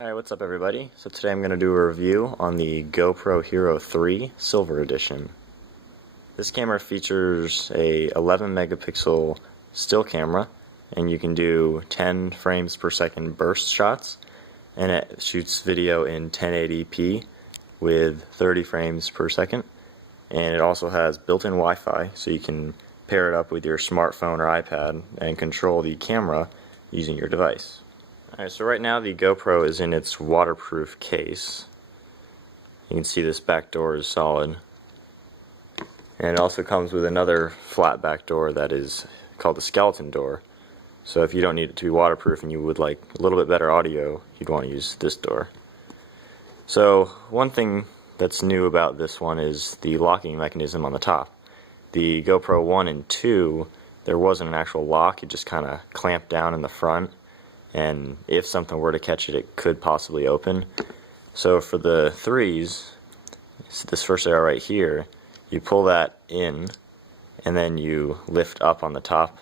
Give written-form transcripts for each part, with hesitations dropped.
Alright, what's up everybody? So today I'm going to do a review on the GoPro Hero 3 Silver Edition. This camera features a 11 megapixel still camera, and you can do 10 frames per second burst shots, and it shoots video in 1080p with 30 frames per second, and it also has built-in Wi-Fi, so you can pair it up with your smartphone or iPad and control the camera using your device. Alright, so right now the GoPro is in its waterproof case. You can see this back door is solid. And it also comes with another flat back door that is called the skeleton door. So if you don't need it to be waterproof and you would like a little bit better audio, you'd want to use this door. So one thing that's new about this one is the locking mechanism on the top. The GoPro 1 and 2, there wasn't an actual lock, it just kind of clamped down in the front. And if something were to catch it, it could possibly open. So for the 3s, this first arrow right here, you pull that in, and then you lift up on the top,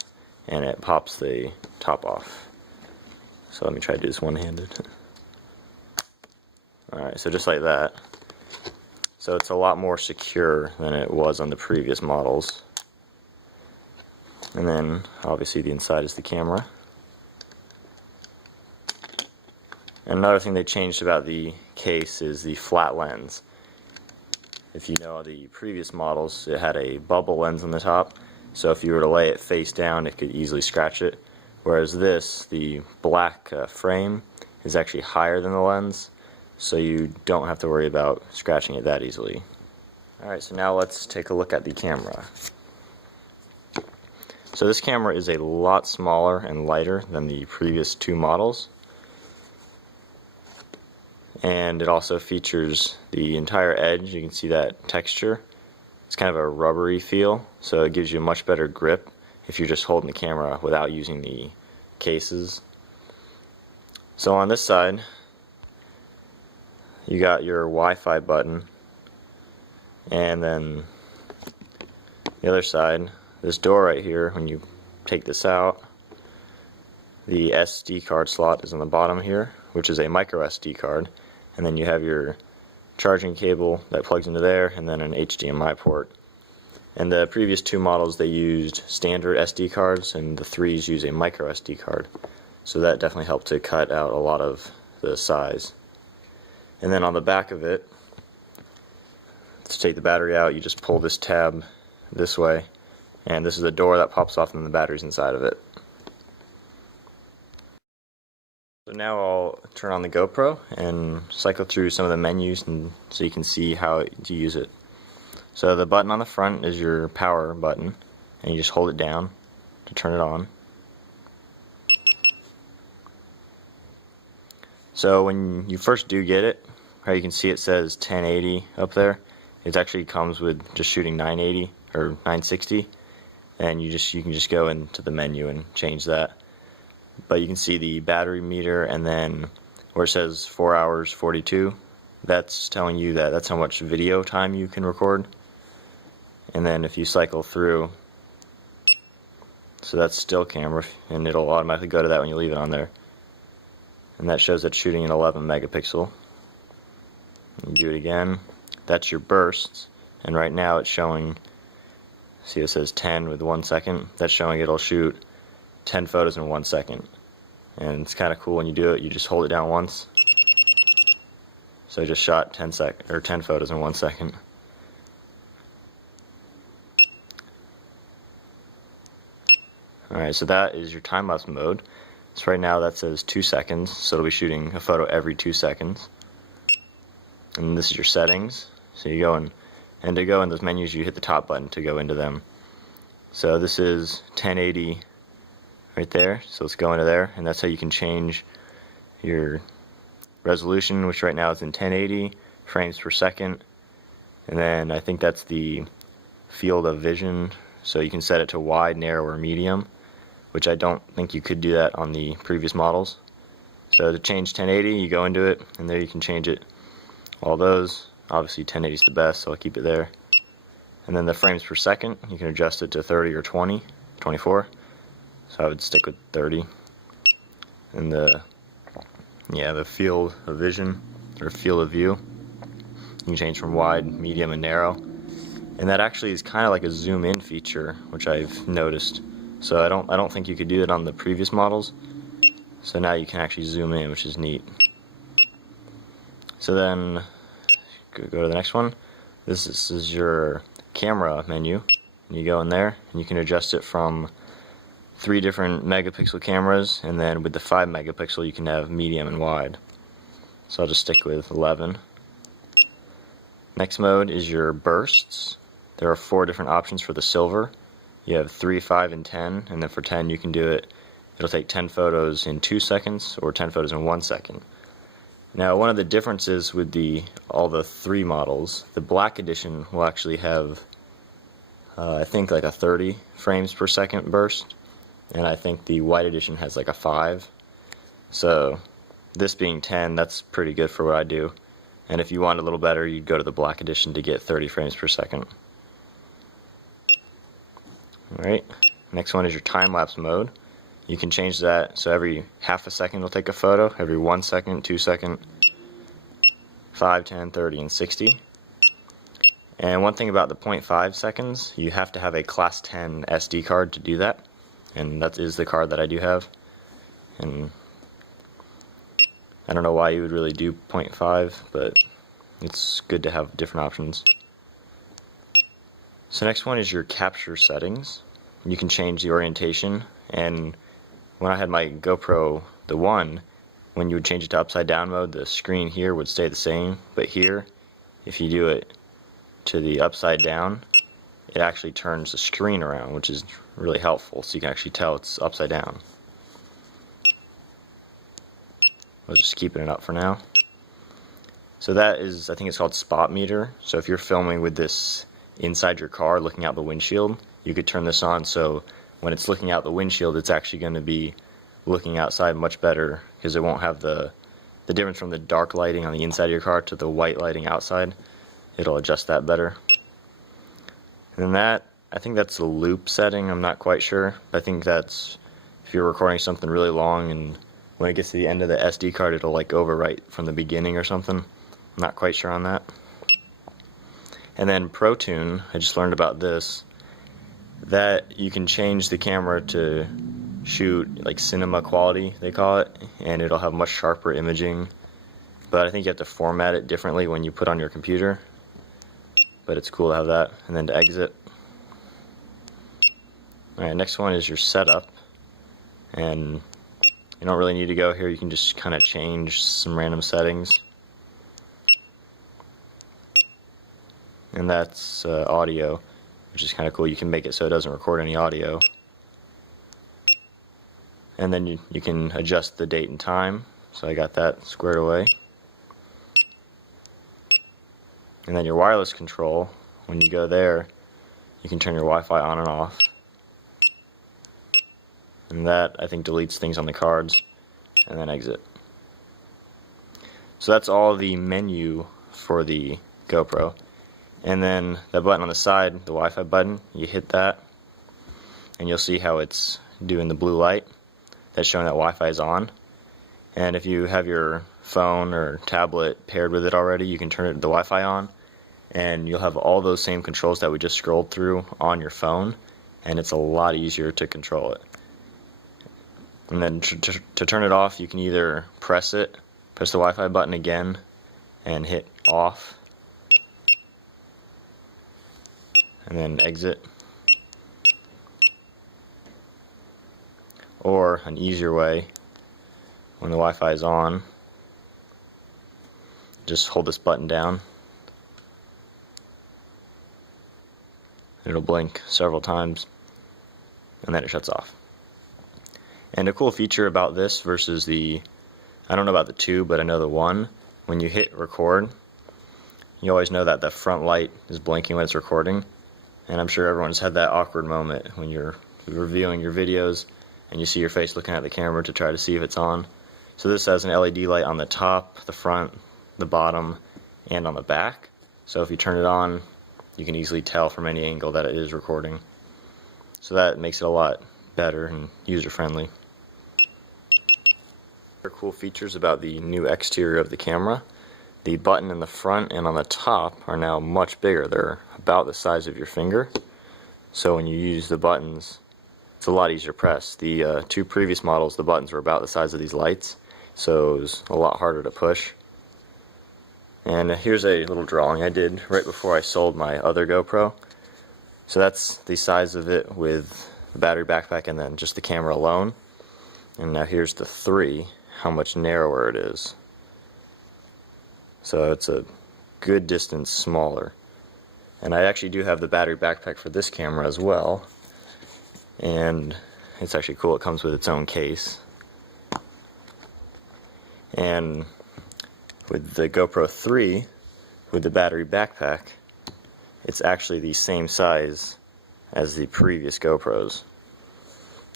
and it pops the top off. So let me try to do this one-handed. Alright, so just like that. So it's a lot more secure than it was on the previous models. And then, obviously, the inside is the camera. Another thing they changed about the case is the flat lens. If you know the previous models, it had a bubble lens on the top, so if you were to lay it face down, it could easily scratch it. Whereas this, the black frame, is actually higher than the lens, so you don't have to worry about scratching it that easily. Alright, so now let's take a look at the camera. So this camera is a lot smaller and lighter than the previous two models. And it also features the entire edge. You can see that texture. It's kind of a rubbery feel, so it gives you a much better grip if you're just holding the camera without using the cases. So on this side, you got your Wi-Fi button, and then the other side, this door right here, when you take this out, the SD card slot is on the bottom here, which is a micro SD card. And then you have your charging cable that plugs into there, and then an HDMI port. And the previous two models, they used standard SD cards, and the 3s use a micro SD card. So that definitely helped to cut out a lot of the size. And then on the back of it, to take the battery out, you just pull this tab this way, and this is a door that pops off, and the battery's inside of it. So now I'll turn on the GoPro and cycle through some of the menus so you can see how to use it. So the button on the front is your power button, and you just hold it down to turn it on. So when you first do get it, how you can see it says 1080 up there, it actually comes with just shooting 980 or 960, and you can just go into the menu and change that. But you can see the battery meter, and then where it says 4 hours 42, that's telling you that that's how much video time you can record. And then if you cycle through, so that's still camera, and it'll automatically go to that when you leave it on there. And that shows it's shooting in 11 megapixel. You do it again, that's your bursts, and right now it's showing, see it says 10 with 1 second, that's showing it'll shoot 10 photos in 1 second. And it's kind of cool when you do it, you just hold it down once. So I just shot 10 photos in 1 second. Alright, so that is your time-lapse mode. So right now that says 2 seconds, so it'll be shooting a photo every 2 seconds. And this is your settings. So you go in, and to go in those menus, you hit the top button to go into them. So this is 1080 right there, so let's go into there, and that's how you can change your resolution, which right now is in 1080 frames per second. And then I think that's the field of vision, so you can set it to wide, narrow, or medium, which I don't think you could do that on the previous models. So to change 1080, you go into it, and there you can change it, all those. Obviously 1080 is the best, so I'll keep it there. And then the frames per second, you can adjust it to 30 or 20, 24. So I would stick with 30. And the yeah, the field of vision, or field of view. You can change from wide, medium, and narrow. And that actually is kind of like a zoom in feature, which I've noticed. So I don't think you could do it on the previous models. So now you can actually zoom in, which is neat. So then go to the next one. This is your camera menu. And you go in there and you can adjust it from 3 different megapixel cameras, and then with the 5 megapixel you can have medium and wide. So I'll just stick with 11. Next mode is your bursts. There are 4 different options for the silver. You have 3, 5, and 10, and then for 10 you can do it, it'll take 10 photos in 2 seconds or 10 photos in 1 second. Now one of the differences with all the 3 models, the black edition will actually have I think like a 30 frames per second burst, and I think the white edition has like a 5. So this being 10, that's pretty good for what I do. And if you want a little better, you'd go to the black edition to get 30 frames per second. Alright, next one is your time-lapse mode. You can change that so every half a second it'll take a photo, every 1 second, 2 second, 5, 10, 30, and 60. And one thing about the 0.5 seconds, you have to have a class 10 SD card to do that. And that is the card that I do have. And I don't know why you would really do 0.5, but it's good to have different options. So next one is your capture settings. You can change the orientation, and when I had my GoPro, the 1, when you would change it to upside down mode, the screen here would stay the same, but here, if you do it to the upside down, it actually turns the screen around, which is really helpful, so you can actually tell it's upside down. I was just keeping it up for now. So that is, I think it's called spot meter. So if you're filming with this inside your car looking out the windshield, you could turn this on so when it's looking out the windshield, it's actually going to be looking outside much better, because it won't have the difference from the dark lighting on the inside of your car to the white lighting outside. It'll adjust that better. And that, I think that's the loop setting, I'm not quite sure. I think that's if you're recording something really long and when it gets to the end of the SD card it'll like overwrite from the beginning or something. I'm not quite sure on that. And then Protune, I just learned about this, that you can change the camera to shoot like cinema quality, they call it, and it'll have much sharper imaging. But I think you have to format it differently when you put on your computer. But it's cool to have that. And then to exit. Alright, next one is your setup. And you don't really need to go here, you can just kind of change some random settings. And that's audio, which is kind of cool. You can make it so it doesn't record any audio. And then you can adjust the date and time. So I got that squared away. And then your wireless control, when you go there, you can turn your Wi-Fi on and off. And that, I think, deletes things on the cards. And then exit. So that's all the menu for the GoPro. And then that button on the side, the Wi-Fi button, you hit that, and you'll see how it's doing the blue light. That's showing that Wi-Fi is on. And if you have your phone or tablet paired with it already, you can turn the Wi-Fi on, and you'll have all those same controls that we just scrolled through on your phone, and it's a lot easier to control it. And then to turn it off, you can either press the Wi-Fi button again and hit off, and then exit. Or an easier way, when the Wi-Fi is on, just hold this button down. It'll blink several times, and then it shuts off. And a cool feature about this versus I don't know about the 2, but I know the 1, when you hit record, you always know that the front light is blinking when it's recording. And I'm sure everyone's had that awkward moment when you're reviewing your videos and you see your face looking at the camera to try to see if it's on. So this has an LED light on the top, the front, the bottom, and on the back. So if you turn it on, you can easily tell from any angle that it is recording. So that makes it a lot better and user-friendly. Cool features about the new exterior of the camera. The button in the front and on the top are now much bigger. They're about the size of your finger. So when you use the buttons, it's a lot easier to press. The two previous models, the buttons were about the size of these lights, so it was a lot harder to push. And here's a little drawing I did right before I sold my other GoPro. So that's the size of it with the battery backpack and then just the camera alone. And now here's the 3, how much narrower it is. So it's a good distance smaller. And I actually do have the battery backpack for this camera as well. And it's actually cool, it comes with its own case. And with the GoPro 3, with the battery backpack, it's actually the same size as the previous GoPros.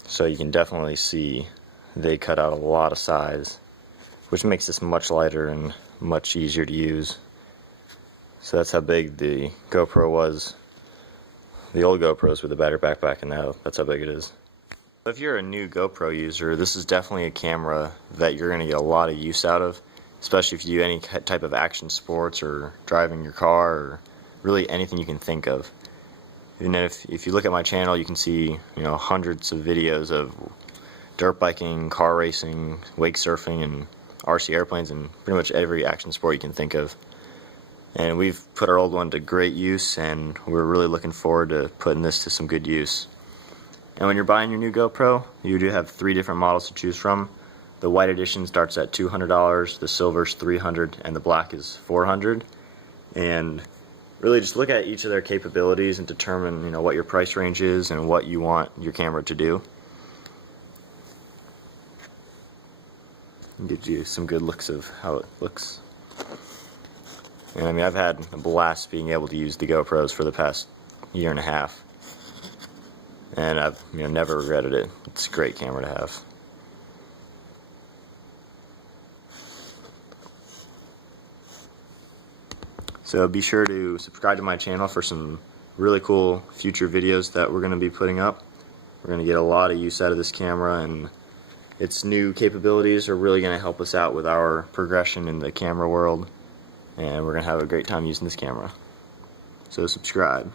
So you can definitely see they cut out a lot of size, which makes this much lighter and much easier to use. So that's how big the GoPro was, the old GoPros with the battery backpack, and now that's how big it is. If you're a new GoPro user, this is definitely a camera that you're going to get a lot of use out of, especially if you do any type of action sports or driving your car or really anything you can think of. And then if you look at my channel, you can see hundreds of videos of dirt biking, car racing, wake surfing, and RC airplanes, and pretty much every action sport you can think of. And we've put our old one to great use, and we're really looking forward to putting this to some good use. And when you're buying your new GoPro, you do have 3 different models to choose from. The white edition starts at $200, the silver's $300, and the black is $400. And really just look at each of their capabilities and determine what your price range is and what you want your camera to do. Gives you some good looks of how it looks. And I mean, I've had a blast being able to use the GoPros for the past year and a half, and I've never regretted it. It's a great camera to have. So be sure to subscribe to my channel for some really cool future videos that we're going to be putting up. We're going to get a lot of use out of this camera, and its new capabilities are really going to help us out with our progression in the camera world, and we're going to have a great time using this camera. So subscribe.